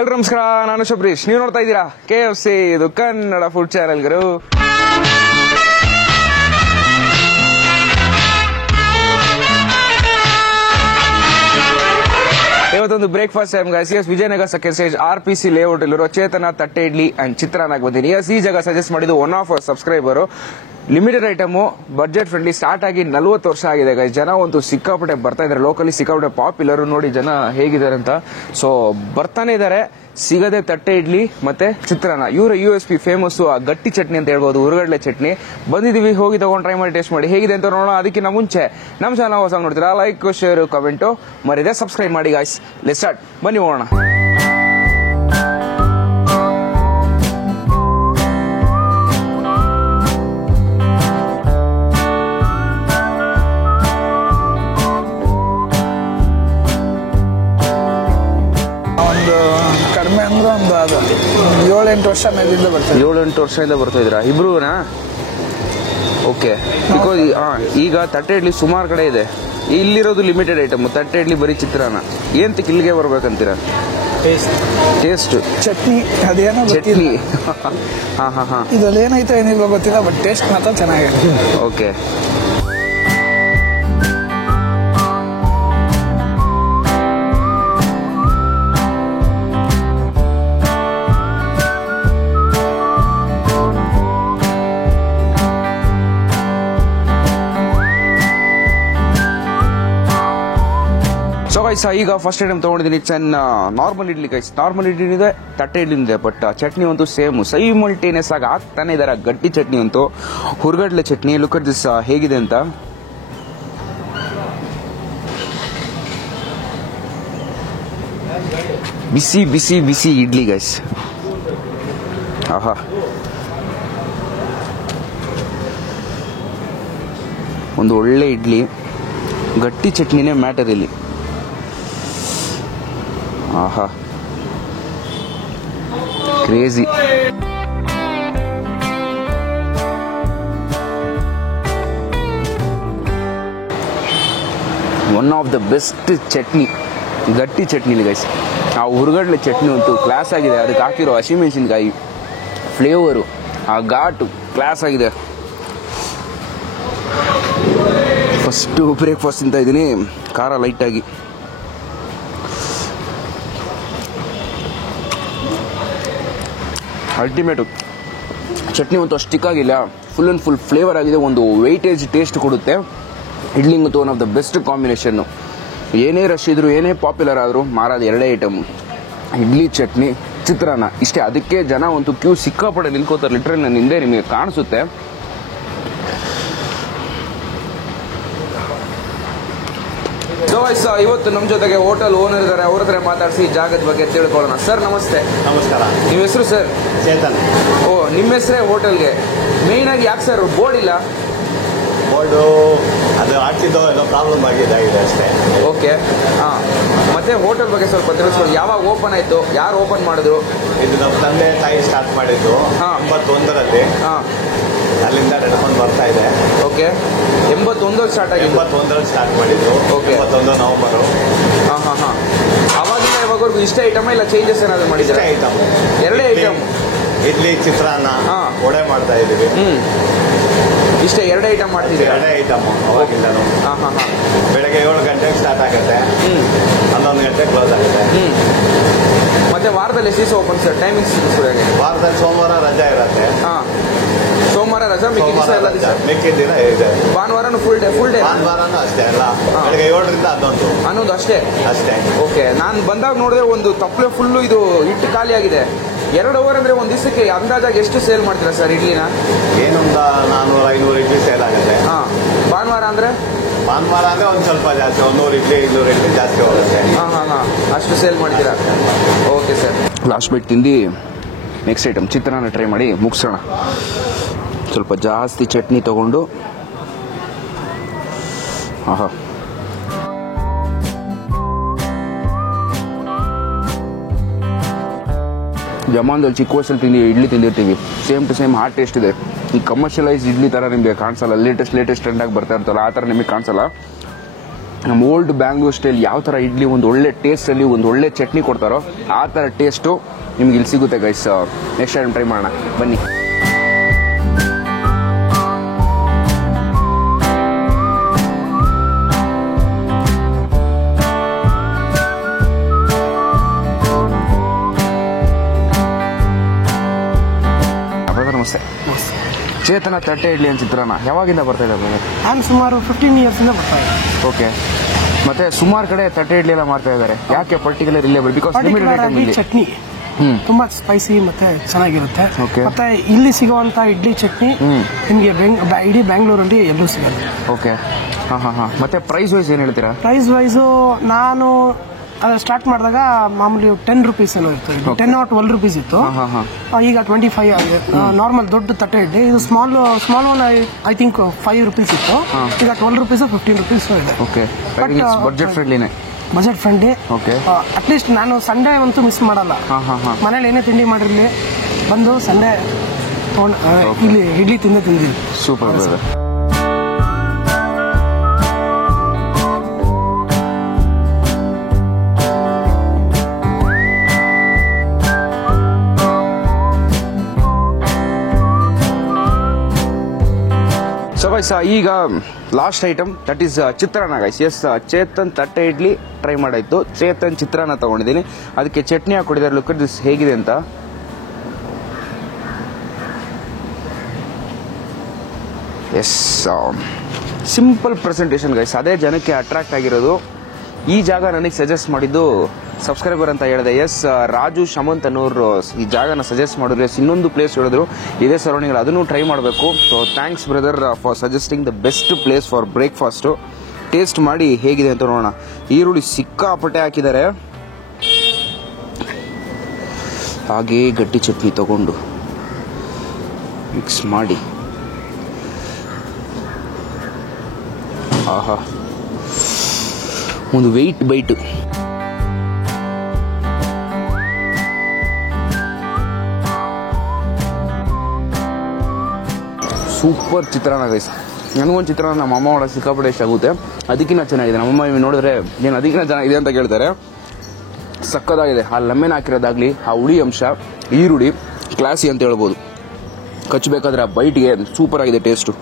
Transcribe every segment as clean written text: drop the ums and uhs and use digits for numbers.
ಎಲ್ರು ನಮಸ್ಕಾರ, ನಾನು ಶಬರೀಶ್. ನೀವು ನೋಡ್ತಾ ಇದ್ದೀರಾ KFC, ಇದು ಕನ್ನಡ ಫುಡ್ ಚಾನೆಲ್ಗರು. ಇವತ್ತೊಂದು breakfast time guys. Vijayanagara second stage RPC layout ಇಲ್ಲಿರೋ ಚೇತನ ತಟ್ಟೆ ಇಡ್ಲಿ ಅಂಡ್ ಚಿತ್ರಾನ್ನಾಗಿ ಬಂದಿನಿ. ಈ ಜಾಗ ಸಜೆಸ್ಟ್ ಮಾಡಿದ್ದು one of subscriber. Limited item, budget friendly, start ಆಗಿ 40 ವರ್ಷ ಆಗಿದೆ ಗೈಸ್. ಜನ ಒಂದು ಸಿಕ್ಕಾಪಟ್ಟೆ ಬರ್ತಾ ಇದಾರೆ, ಲೋಕಲಿ ಸಿಕ್ಕಾಪಟ್ಟೆ ಪಾಪ್ಯುಲರ್. ನೋಡಿ ಜನ ಹೇಗಿದ್ದಾರೆ ಅಂತ. ಸೊ ಬರ್ತಾನೆ ಇದಾರೆ. ಸಿಗದೆ ತಟ್ಟೆ ಇಡ್ಲಿ ಮತ್ತೆ ಚಿತ್ರಾನ್ನ. ಇವರ USP ಫೇಮಸ್ ಆ ಗಟ್ಟಿ ಚಟ್ನಿ ಅಂತ ಹೇಳ್ಬೋದು, ಹುರುಗಡ್ಲೆ ಚಟ್ನಿ. ಬಂದಿದೀವಿ, ಹೋಗಿ ತಗೊಂಡು ಟ್ರೈ ಮಾಡಿ ಟೇಸ್ಟ್ ಮಾಡಿ ಹೇಗಿದೆ ಅಂತ ನೋಡೋಣ. ಅದಕ್ಕಿಂತ ಮುಂಚೆ ನಮ್ಮ ಚಾನಲ್ ಹೊಸ ನೋಡ್ತೀರಾ, ಲೈಕ್, ಶೇರ್, ಕಮೆಂಟು ಮರಿದೆ ಸಬ್ಸ್ಕ್ರೈಬ್ ಮಾಡಿ ಗಾಯ್ಸ್. ಲೆಟ್ಸ್ ಸ್ಟಾರ್ಟ್, ಬನ್ನಿ ಹೋಗೋಣ. ಕಡಿಮೆ ಅಂದ್ರೆ ಒಂದು 7-8 ವರ್ಷ ಮೇಲಿಂದ ಬರ್ತಾರೆ. 7-8 ವರ್ಷದಿಂದ ಬರ್ತಾ ಇದ್ದೀರಾ ಇಬ್ರುನಾ? ಓಕೆ. ಬಿಕಾಸ್ ಈಗ ತಟ್ಟೆ ಇಡ್ಲಿ ಸುಮಾರು ಕಡೆ ಇದೆ, ಇಲ್ಲಿರೋದು ಲಿಮಿಟೆಡ್ ಐಟಮ್. ತಟ್ಟೆ ಇಡ್ಲಿ ಬರೀ ಚಿತ್ರಾನ್ನ. ಏಂತಕ್ಕೆ ಇಲ್ಲಿಗೆ ಬರ್ಬೇಕಂತೀರಾ? ಟೇಸ್ಟ್, ಚಟ್ನಿ ಅದೇನೋ ಚಟ್ನಿ. ಹಾ ಇದ್ರಲ್ಲಿ ಏನೈತೆ ಏನಿಲ್ವ ಗೊತ್ತಿಲ್ಲ, ಬಟ್ ಟೇಸ್ಟ್ ಮಾತ್ರ ಚೆನ್ನಾಗಿದೆ. ಓಕೆ. ಈಗ ಫಸ್ಟ್ ಐಟಮ್ ತಗೊಂಡಿದ್ದೀನಿ, normal idli guys. Normal idli ಇದೆ, ತಟ್ಟೆ ಇಡ್ಲಿ ಇದೆ, ಬಟ್ ಚಟ್ನಿ ಅಂತೂ ಸೇಮ್ ಸೈಮಲ್ಟೇನಿಯಸ್ ಆಗಿ ಆಗ್ತಾನೆ ಇದಾರೆ. ಗಟ್ಟಿ ಚಟ್ನಿ ಅಂತೂ, ಹುರುಗಡ್ಲೆ ಚಟ್ನಿ. ಲುಕ್ ಅಟ್ ದಿಸ್ ಹೇಗಿದೆ ಅಂತ. ಬಿಸಿ ಬಿಸಿ ಬಿಸಿ ಇಡ್ಲಿ ಗೈಸ್. ಆಹಾ, ಒಂದು ಒಳ್ಳೆ ಇಡ್ಲಿ, ಗಟ್ಟಿ ಚಟ್ನಿನೇ ಮ್ಯಾಟರ್ ಇಲ್ಲಿ. ಆಹಾ, crazy. One of the best chutney, ಗಟ್ಟಿ ಚಟ್ನಿ ಗೈಸ್. ಆ ಹುರುಗಡ್ಲೆ ಚಟ್ನಿ ಅಂತೂ ಕ್ಲಾಸ್ ಆಗಿದೆ. ಅದಕ್ಕೆ ಹಾಕಿರೋ ಹಸಿಮೆಣಸಿನ್ಕಾಯಿ ಫ್ಲೇವರು, ಆ ಘಾಟು ಕ್ಲಾಸ್ ಆಗಿದೆ. ಫಸ್ಟು ಬ್ರೇಕ್ಫಾಸ್ಟ್ ತಿಂತಾ ಇದ್ದೀನಿ, ಖಾರ ಲೈಟಾಗಿ. ಅಲ್ಟಿಮೇಟು ಚಟ್ನಿ ಅಂತೂ ಅಷ್ಟು ಸ್ಟಿಕ್ಕಾಗಿಲ್ಲ, ಫುಲ್ ಆ್ಯಂಡ್ ಫುಲ್ ಫ್ಲೇವರ್ ಆಗಿದೆ. ಒಂದು ವೆಯ್ಟೇಜ್ ಟೇಸ್ಟ್ ಕೊಡುತ್ತೆ. ಇಡ್ಲಿಂಗಂತೂ one of the best combination. ಏನೇ ರಶ್ ಇದ್ರು, ಏನೇ ಪಾಪ್ಯುಲರ್ ಆದರೂ ಮಾರೋದು ಎರಡೇ ಐಟಮು, ಇಡ್ಲಿ ಚಟ್ನಿ ಚಿತ್ರಾನ್ನ. ಇಷ್ಟೇ. ಅದಕ್ಕೆ ಜನ ಒಂದು ಕ್ಯೂ ಸಿಕ್ಕಾಪಟ್ಟೆ ನಿಲ್ಕೋತಾರೆ. ಲಿಟ್ರಲಿ ನನ್ನ ಹಿಂದೆ ನಿಮಗೆ ಕಾಣಿಸುತ್ತೆ. ಇವತ್ತು ನಮ್ಮ ಜೊತೆಗೆ ಹೋಟೆಲ್ ಓನರ್ ಇದ್ದಾರೆ, ಅವ್ರ ಹತ್ರ ಮಾತಾಡಿಸಿ ಜಾಗದ ಬಗ್ಗೆ ತಿಳ್ಕೊಳ್ಳೋಣ. ಸರ್ ನಮಸ್ತೆ. ನಮಸ್ಕಾರ. ನಿಮ್ಮ ಹೆಸರು ಸರ್? ಚೇತನ್. ಓ, ನಿಮ್ಮ ಹೆಸರೇ ಹೋಟೆಲ್ಗೆ. ಮೇಯ್ನ್ ಆಗಿ ಯಾಕೆ ಸರ್ ಬೋರ್ಡ್ ಇಲ್ಲ? ಬೋರ್ಡು ಅದು ಹಾಕ್ಸಿದ್ದು ಏನೋ ಪ್ರಾಬ್ಲಮ್ ಆಗಿದೆ ಅಷ್ಟೇ. ಓಕೆ. ಹಾಂ, ಮತ್ತೆ ಹೋಟೆಲ್ ಬಗ್ಗೆ ಸ್ವಲ್ಪ ತಿಳಿಸ್ಕೊಂಡು. ಯಾವಾಗ ಓಪನ್ ಆಯಿತು, ಯಾರು ಓಪನ್ ಮಾಡಿದ್ರು? ಇದು ನಮ್ಮ ತಂದೆ ತಾಯಿ ಸ್ಟಾರ್ಟ್ ಮಾಡಿದ್ದು 81ರಲ್ಲಿ. ಹಾಂ, ಅಲ್ಲಿಂದ ನಡ್ಕೊಂಡು ಬರ್ತಾ ಇದೆ. ಓಕೆ. 81ರಲ್ಲಿ ಸ್ಟಾರ್ಟ್ ಆಗಿದೆ. 81ರಲ್ಲಿ ಸ್ಟಾರ್ಟ್ ಮಾಡಿದ್ದು. ಓಕೆ. 81 ನವೆಂಬರು. ಹಾಂ. ಅವಾಗಿಂದ ಯಾವಾಗವರೆಗೂ ಇಷ್ಟೇ ಐಟಮ್ ಇಲ್ಲ ಚೇಂಜಸ್ ಏನಾದರೂ ಮಾಡಿದ್ರೆ? ಐಟಮ್, ಎರಡೇ ಐಟಮ್, ಇಡ್ಲಿ ಚಿತ್ರಾನ್ನ, ವಡೆ ಮಾಡ್ತಾ ಇದ್ದೀವಿ. ಇಷ್ಟೇ ಎರಡೇ ಐಟಮ್ ಮಾಡ್ತಿದ್ದೀವಿ? ಎರಡೇ ಐಟಮ್ ಅವಾಗಿಂದನು. ಹಾಂ. ಬೆಳಗ್ಗೆ 7 ಗಂಟೆಗೆ ಸ್ಟಾರ್ಟ್ ಆಗುತ್ತೆ, 11 ಗಂಟೆಗೆ ಕ್ಲೋಸ್ ಆಗುತ್ತೆ. ಮತ್ತೆ ವಾರದಲ್ಲಿ ಎಷ್ಟು ದಿವಸ ಓಪನ್ ಸರ್? ಟೈಮಿಂಗ್ಸ್ ವಾರದಲ್ಲಿ ಸೋಮವಾರ ರಜಾ ಇರುತ್ತೆ. ಹಾಂ, ಸೋಮವಾರ ರಜಾ, ಮಿಕ್ಕಿದ ದಿನ ಇದೆ. ಭಾನುವಾರನು ಫುಲ್ ಡೇ? ಭಾನುವಾರನೂ ಅಷ್ಟೇ ಅಲ್ಲ, ಬೆಳಗ್ಗೆ 7ರಿಂದ 11 ಅಷ್ಟೇ. ಓಕೆ. ನಾನು ಬಂದಾಗ ನೋಡಿದ್ರೆ ಒಂದು ತಪ್ಪಲೆ ಫುಲ್ಲು ಇದು ಹಿಟ್ಟು ಖಾಲಿ ಆಗಿದೆ. 2 ಅವರ್ ಅಂದ್ರೆ ಒಂದು ದಿವಸಕ್ಕೆ ಅಂದಾಜಾಗಿ ಎಷ್ಟು ಸೇಲ್ ಮಾಡ್ತೀರಾ ಸರ್ ಇಡ್ಲಿನ? ಏನೊಂದ 400-500 ಇಡ್ಲಿ ಸೇಲ್ ಆಗುತ್ತೆ. ಹಾಂ. ಭಾನುವಾರ ಅಂದ್ರೆ ಒಂದು ಸ್ವಲ್ಪ ಜಾಸ್ತಿ, 100 ಇಡ್ಲಿ 200 ಇಡ್ಲಿ ಜಾಸ್ತಿ ಹೋಗುತ್ತೆ. ಹಾಂ, ಅಷ್ಟು ಸೇಲ್ ಮಾಡ್ತೀರಾ? Okay sir. ಲಾಸ್ಟ್ ಬೈಟ್ ತಿಂದು ನೆಕ್ಸ್ಟ್ ಐಟಮ್ ಚಿತ್ರಾನ್ನ ಟ್ರೈ ಮಾಡಿ ಮುಗಿಸೋಣ. ಸ್ವಲ್ಪ ಜಾಸ್ತಿ ಚಟ್ನಿ ತಗೊಂಡು. ಆಹಾ, ಜಮಾನ್ದಲ್ಲಿ ಚಿಕ್ಕ ವಯಸ್ಸಲ್ಲಿ ಇಡ್ಲಿ ತಿಂದಿರ್ತೀವಿ, same to same heart taste ಇದೆ. ಈ ಕಮರ್ಷಿಯಲೈಸ್ ಇಡ್ಲಿ ಥರ ನಿಮಗೆ ಕಾಣಿಸಲ್ಲ. ಲೇಟೆಸ್ಟ್ ಟ್ರೆಂಡ್ ಆಗಿ ಬರ್ತಾ ಇರ್ತಲ್ಲ, ಆ ಥರ ನಿಮಗೆ ಕಾಣಿಸಲ್ಲ. ನಮ್ಮ ಓಲ್ಡ್ ಬ್ಯಾಂಗ್ಳೂರ್ ಸ್ಟೈಲ್ ಯಾವ ಥರ ಇಡ್ಲಿ ಒಂದು ಒಳ್ಳೆ ಟೇಸ್ಟಲ್ಲಿ ಒಂದು ಒಳ್ಳೆ ಚಟ್ನಿ ಕೊಡ್ತಾರೋ ಆ ಥರ ಟೇಸ್ಟು ನಿಮ್ಗೆ ಇಲ್ಲಿ ಸಿಗುತ್ತೆ ಗೈಸ್. ನೆಕ್ಸ್ಟ್ ಟೈಮ್ ಟ್ರೈ ಮಾಡೋಣ ಬನ್ನಿ. ನಮಸ್ತೆ. ಚೇತನ ತಟ್ಟೆ ಇಡ್ಲಿ ಅಂತ ಚಿತ್ರಾನ್ನ ಯಾವಾಗಿಂದ ಬರ್ತಾ ಇದೆ? ನಾನು ಸುಮಾರು 15 ಇಯರ್ಸಿಂದ ಬರ್ತಾ ಇದ್ದೆ. ಓಕೆ. ಮತ್ತೆ ಸುಮಾರು ಕಡೆ ತಟ್ಟೆ ಇಡ್ಲಿ ಎಲ್ಲ ಮಾಡ್ತಾ ಇದ್ದಾರೆ. ಯಾಕೆ ಪರ್ಟಿಕ್ಯುಲರ್ ಇಲ್ಲೇ ಬಿಕಾಸ್ ಲಿಮಿಟೆಡ್ ಐಟಮ್ ಇಲ್ಲಿ ಚಟ್ನಿ ತುಂಬಾ ಸ್ಪೈಸಿ ಮತ್ತೆ ಚೆನ್ನಾಗಿರುತ್ತೆ. Okay. ಮತ್ತೆ ಇಲ್ಲಿ ಸಿಗುವಂತ ಇಡ್ಲಿ ಚಟ್ನಿ ನಿಮ್ಗೆ ಇಡೀ ಬ್ಯಾಂಗ್ಳೂರಲ್ಲಿ ಎಲ್ಲೂ ಸಿಗುತ್ತೆ. ಓಕೆ. ಮತ್ತೆ ಪ್ರೈಸ್ ವೈಸ್ ಏನ್ ಹೇಳ್ತೀರಾ? ಪ್ರೈಸ್ ವೈಸು ನಾನು ಸ್ಟಾರ್ಟ್ ಮಾಡಿದಾಗ ಮಾಮೂಲಿ 10 rupees ಏನೋ ಇತ್ತು. 10 or 12 rupees ಇತ್ತು. ಈಗ 25 ಆಗಿದೆ. ನಾರ್ಮಲ್ ದೊಡ್ಡ ತಟ್ಟೆ ಇಡ್ಲಿ ಇದು small one I think 5 rupees ಇತ್ತು. ಈಗ 12 rupees 15 rupees ಇದೆ. ಓಕೆ. ಬಜೆಟ್ ಫ್ರೆಂಡ್ಲಿನೇ. Budget friendly. ಓಕೆ. ಅಟ್ಲೀಸ್ಟ್ ನಾನು ಸಂಡೇ ಅಂತೂ ಮಿಸ್ ಮಾಡಲ್ಲ. ಮನೇಲಿ ಏನೇ ತಿಂಡಿ ಮಾಡಿರ್ಲಿ ಬಂದು ಸಂಡೇ ಇಲ್ಲಿ ಇಡ್ಲಿ ತಿಂದಿದ್ದೀನಿ. Super brother. ಸೊ ಗೈಸ್ ಈಗ ಲಾಸ್ಟ್ ಐಟಮ್ ದಟ್ ಈಸ್ ಚಿತ್ರಾನ್ನ ಗೈಸ್. ಎಸ್, ಚೇತನ್ ತಟ್ಟೆ ಇಡ್ಲಿ ಟ್ರೈ ಮಾಡಾಯ್ತು. ಚೇತನ್ ಚಿತ್ರಾನ್ನ ತಗೊಂಡಿದ್ದೀನಿ. ಅದಕ್ಕೆ ಚಟ್ನಿ ಹಾಕೊಂಡಿದ್ದಾರೆ. ಲುಕ್ ದಿಸ್ ಹೇಗಿದೆ ಅಂತ. Yes, simple presentation guys. ಅದೇ ಜನಕ್ಕೆ ಅಟ್ರಾಕ್ಟ್ ಆಗಿರೋದು. ಈ ಜಾಗ ನನಗೆ ಸಜೆಸ್ಟ್ ಮಾಡಿದ್ದು ಸಬ್ಸ್ಕ್ರೈಬರ್ ಅಂತ ಹೇಳಿದೆ. ಎಸ್, ರಾಜು ಶಮಂತ್ ಅನ್ನೋರು ಈ ಜಾಗನ ಸಜೆಸ್ಟ್ ಮಾಡಿದ್ರು. ಎಸ್, ಇನ್ನೊಂದು ಪ್ಲೇಸ್ ಹೇಳಿದ್ರು ಇದೇ ಸರೌಂಡಿಂಗ್, ಅದನ್ನು ಟ್ರೈ ಮಾಡಬೇಕು. So thanks brother for suggesting the best place for breakfast. Taste ಮಾಡಿ ಹೇಗಿದೆ ಅಂತ ನೋಡೋಣ. ಈರುಳ್ಳಿ ಸಿಕ್ಕಾಪಟ್ಟೆ ಹಾಕಿದ್ದಾರೆ. ಹಾಗೇ ಗಟ್ಟಿ ಚಟ್ನಿ ತಗೊಂಡು ಮಿಕ್ಸ್ ಮಾಡಿ, ಆಹಾ, ಒಂದು ವೆಯ್ಟ್ ಬೈಟ್. ಸೂಪರ್ ಚಿತ್ರಾನ್ನ ಗೈಸ್. ನನಗೊಂದು ಚಿತ್ರಾನ್ನ ನಮ್ಮ ಅಮ್ಮ ಒಳಗೆ ಸಿಕ್ಕಾಪಟ್ಟೆ ಇಷ್ಟ ಆಗುತ್ತೆ. ಅದಕ್ಕಿಂತ ಚೆನ್ನಾಗಿದೆ. ನಮ್ಮಮ್ಮ ನೋಡಿದ್ರೆ ಏನು ಅದಕ್ಕಿಂತ ಚೆನ್ನಾಗಿದೆ ಅಂತ ಕೇಳ್ತಾರೆ. ಸಕ್ಕದಾಗಿದೆ. ಆ ಲೆಮನ್ ಹಾಕಿರೋದಾಗ್ಲಿ, ಆ ಹುಳಿ ಅಂಶ, ಈರುಳ್ಳಿ ಕ್ಲಾಸಿ ಅಂತ ಹೇಳ್ಬೋದು. ಕಚ್ಚಬೇಕಾದ್ರೆ ಆ ಬೈಟ್ಗೆ ಸೂಪರ್ ಆಗಿದೆ ಟೇಸ್ಟು.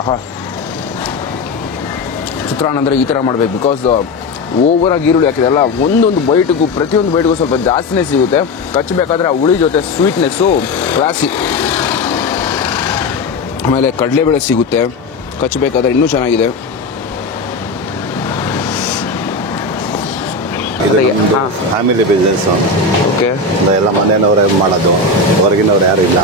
ಆಹಾ, ಚಿತ್ರಾನ್ನ ಅಂದರೆ ಈ ಥರ ಮಾಡಬೇಕು. ಬಿಕಾಸ್ ಓವರ್ ಆಗಿ ಈರುಳ್ಳಿ ಹಾಕಿದೆಲ್ಲ ಒಂದೊಂದು ಬೈಟ್ಗೂ ಪ್ರತಿಯೊಂದು ಬೈಟ್ಗೂ ಸ್ವಲ್ಪ ಜಾಸ್ತಿನೇ ಸಿಗುತ್ತೆ. ಕಚ್ಚಬೇಕಾದ್ರೆ ಆ ಹುಳಿ ಜೊತೆ ಸ್ವೀಟ್ನೆಸ್ಸು ಕ್ಲಾಸಿ. ಆಮೇಲೆ ಕಡಲೆಬೇಳೆ ಸಿಗುತ್ತೆ. ಕಚ್ಚಬೇಕಾದ್ರೆ ಇನ್ನೂ ಚೆನ್ನಾಗಿದೆ. Family business. ಓಕೆ. ಎಲ್ಲ ಮನೆಯವ್ರೆ ಮಾಡೋದು, ಹೊರಗಿನವ್ರು ಯಾರು ಇಲ್ಲ.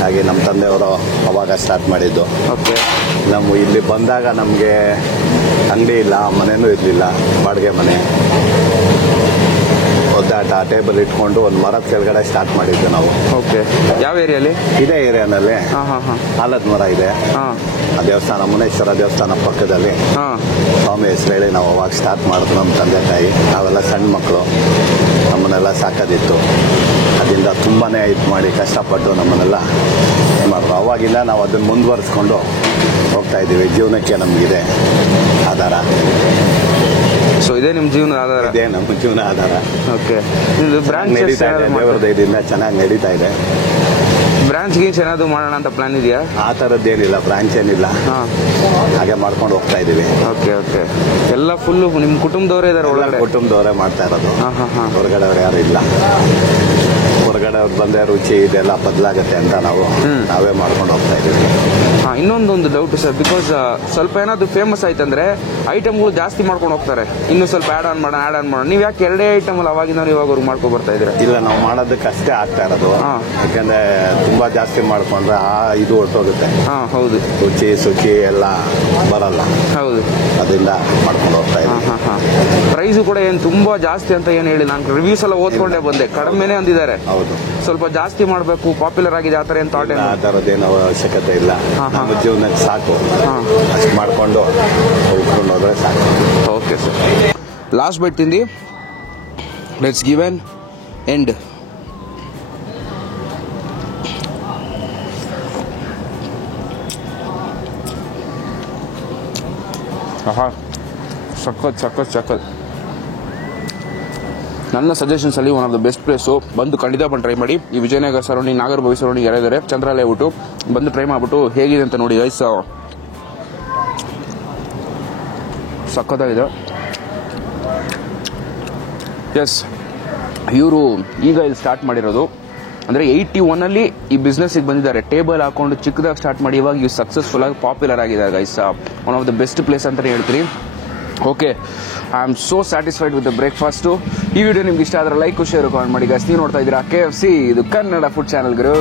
ಹಾಗೆ ನಮ್ಮ ತಂದೆಯವರು ಅವಾಗ ಸ್ಟಾರ್ಟ್ ಮಾಡಿದ್ದು. ಓಕೆ. ನಮ್ಮ ಇಲ್ಲಿ ಬಂದಾಗ ನಮಗೆ ಅಂಗಡಿ ಇಲ್ಲ, ಮನೆಯೂ ಇರಲಿಲ್ಲ, ಬಾಡಿಗೆ ಮನೆ. ಒದ್ದಾಟ ಟೇಬಲ್ ಇಟ್ಕೊಂಡು ಒಂದು ಮರದ ಕೆಳಗಡೆ ಸ್ಟಾರ್ಟ್ ಮಾಡಿದ್ದು ನಾವು. ಓಕೆ. ಯಾವ ಏರಿಯಾಲಿ? ಇದೇ ಏರಿಯಾನಲ್ಲಿ ಆಲದ ಮರ ಇದೆ. ಆ ದೇವಸ್ಥಾನ ಮುನೇಶ್ವರ ದೇವಸ್ಥಾನ ಪಕ್ಕದಲ್ಲಿ ಸ್ವಾಮಿ ಹೆಸರು ಹೇಳಿ ನಾವು ಅವಾಗ ಸ್ಟಾರ್ಟ್ ಮಾಡಿದ್ರು. ನಮ್ಮ ತಂದೆ ತಾಯಿ ನಾವೆಲ್ಲ ಸಣ್ಣ ಮಕ್ಕಳು, ನಮ್ಮನ್ನೆಲ್ಲ ಸಾಕೋದಿತ್ತು. ಅದರಿಂದ ತುಂಬಾ ಇದು ಮಾಡಿ ಕಷ್ಟಪಟ್ಟು ನಮ್ಮನ್ನೆಲ್ಲ ಮಾಡಿದ್ರು. ಅವಾಗಿಂದ ನಾವು ಅದನ್ನು ಮುಂದುವರಿಸ್ಕೊಂಡು ಹೋಗ್ತಾ ಇದ್ದೀವಿ. ಜೀವನಕ್ಕೆ ನಮಗಿದೆ ಆಧಾರ. ಸೊ ಇದೇ ನಿಮ್ಮ ಜೀವನ ಆಧಾರ? ಇದೇ ನಮ್ಮ ಜೀವನ ಆಧಾರ. ಓಕೆ. ಬ್ರಾಂಚ್ ನಡೀತಾ ಇದೆ, ದೇವರ ದಯದಿಂದ ಚೆನ್ನಾಗಿ ನಡೀತಾ ಇದೆ. ಬ್ರಾಂಚ್ ಗೀಚ್ ಏನಾದ್ರು ಮಾಡೋಣ ಅಂತ ಪ್ಲಾನ್ ಇದೆಯಾ? ಆ ಥರದ್ದೇನಿಲ್ಲ, ಬ್ರಾಂಚ್ ಏನಿಲ್ಲ, ಹಾಗೆ ಮಾಡ್ಕೊಂಡು ಹೋಗ್ತಾ ಇದೀವಿ. Okay okay. ಎಲ್ಲ ಫುಲ್ಲು ನಿಮ್ಮ ಕುಟುಂಬದವರೇ ಇದ್ದಾರೆ ಒಳಗಡೆ? ಕುಟುಂಬದವರೇ ಮಾಡ್ತಾ ಇರೋದು. ಹೊರಗಡೆ ಅವ್ರು ಯಾರು ಇಲ್ಲ. ಹೊರಗಡೆ ಅವ್ರು ಬಂದೆ ರುಚಿ ಇದೆಲ್ಲ ಬದಲಾಗುತ್ತೆ ಅಂತ ನಾವೇ ಮಾಡ್ಕೊಂಡು ಹೋಗ್ತಾ ಇದೀವಿ. ಇನ್ನೊಂದೊಂದು ಡೌಟ್ ಸರ್, ಬಿಕಾಸ್ ಸ್ವಲ್ಪ ಏನಾದ್ರು ಫೇಮಸ್ ಆಯ್ತಂದ್ರೆ ಐಟಮ್ಗಳು ಜಾಸ್ತಿ ಮಾಡ್ಕೊಂಡು ಹೋಗ್ತಾರೆ. ಇನ್ನು ಸ್ವಲ್ಪ ಆಡ್ ಆನ್ ಮಾಡೋಣ. ನೀವು ಯಾಕೆ ಎರಡೇ ಐಟಮ್ ಅಲ್ಲಿ ಅವಾಗಿಂದ ಇವಾಗವ್ರು ಮಾಡ್ಕೊ ಬರ್ತಾ ಇದ್ದೀರಾ? ಇಲ್ಲ, ನಾವು ಮಾಡೋದಕ್ಕೆ ಅಷ್ಟೇ ಆಗ್ತಾ ಇರೋದು. ಯಾಕಂದ್ರೆ ತುಂಬಾ ಜಾಸ್ತಿ ಮಾಡ್ಕೊಂಡ್ರೆ ಇದು ಹೊರಟೋಗುತ್ತೆ. ಹೌದು. ರುಚಿ ಶುಚಿ ಎಲ್ಲ ಬರಲ್ಲ. ಹೌದು. ಅದರಿಂದ ಮಾಡ್ಕೊಂಡು ಹೋಗ್ತಾ ಇದ್ದೀವಿ. ಪ್ರೈಸು ಕೂಡ ಏನು ತುಂಬಾ ಜಾಸ್ತಿ ಅಂತ ಏನು ಹೇಳಿ, ನಾನು ರಿವ್ಯೂಸ್ ಎಲ್ಲ ಓದ್ಕೊಂಡೇ ಬಂದೆ, ಕಡಿಮೆನೆ ಅಂದಿದ್ದಾರೆ. ಹೌದು. ಸ್ವಲ್ಪ ಜಾಸ್ತಿ ಮಾಡಬೇಕು, ಪಾಪ್ಯುಲರ್ ಆಗಿದೆ, ಆ ಥರ ಏನು ಥಾಟ್? ಆ ಥರದ್ದೇನು ಅವಶ್ಯಕತೆ ಇಲ್ಲ. ನಮ್ಮ ಜೀವನಕ್ಕೆ ಸಾಕು, ಅಷ್ಟು ಮಾಡ್ಕೊಂಡು ಹೋಗ್ಕೊಂಡು ಹೋದ್ರೆ ಸಾಕು. Okay sir. ಲಾಸ್ಟ್ ಬೈಟ್ ತಿಂದು ಲೆಟ್ಸ್ ಗಿವ್ ಎನ್ ಎಂಡ್. ಆಹಾ ಸಖತ್ ಸಖತ್ ಸಖತ್. ನನ್ನ ಸಜೆಷನ್ಸಲ್ಲಿ one of the best place. ಬಂದು ಖಂಡಿತ ಬಂದು ಟ್ರೈ ಮಾಡಿ. ಈ ವಿಜಯನಗರ ಸರೌಂಡಿಂಗ್, ನಾಗರಭಾವಿ ಸರೌಂಡಿಂಗ್ ಯಾರಿದ್ದಾರೆ ಚಂದ್ರಾಲಯ ಬಿಟ್ಟು ಬಂದು ಟ್ರೈ ಮಾಡಿಬಿಟ್ಟು ಹೇಗಿದೆ ಅಂತ ನೋಡಿ ಗೈಸ್. ಸಖತ್ತಾಗಿದೆ. ಎಸ್, ಇವರು ಈಗ ಇಲ್ಲಿ ಸ್ಟಾರ್ಟ್ ಮಾಡಿರೋದು ಅಂದರೆ 81 ಈ ಬಿಸ್ನೆಸ್ಸಿಗೆ ಬಂದಿದ್ದಾರೆ. ಟೇಬಲ್ ಹಾಕೊಂಡು ಚಿಕ್ಕದಾಗಿ ಸ್ಟಾರ್ಟ್ ಮಾಡಿ ಇವಾಗ ಇವು ಸಕ್ಸಸ್ಫುಲ್ ಆಗಿ ಪಾಪ್ಯುಲರ್ ಆಗಿದ್ದಾರೆ guys. One of the best place ಅಂತಲೇ ಹೇಳ್ತೀನಿ. Okay, I am so satisfied with the breakfast. ಈ ವಿಡಿಯೋ ನಿಮ್ಗೆ ಇಷ್ಟ ಆದರೆ ಲೈಕ್, ಶೇರ್, ಕಾಮೆಂಟ್ ಮಾಡಿ ಗೈಸ್. ನೀವು ನೋಡ್ತಾ ಇದ್ದೀರಾ KFC, ಇದು ಕನ್ನಡ ಫುಡ್ ಚಾನಲ್ ಗುರು.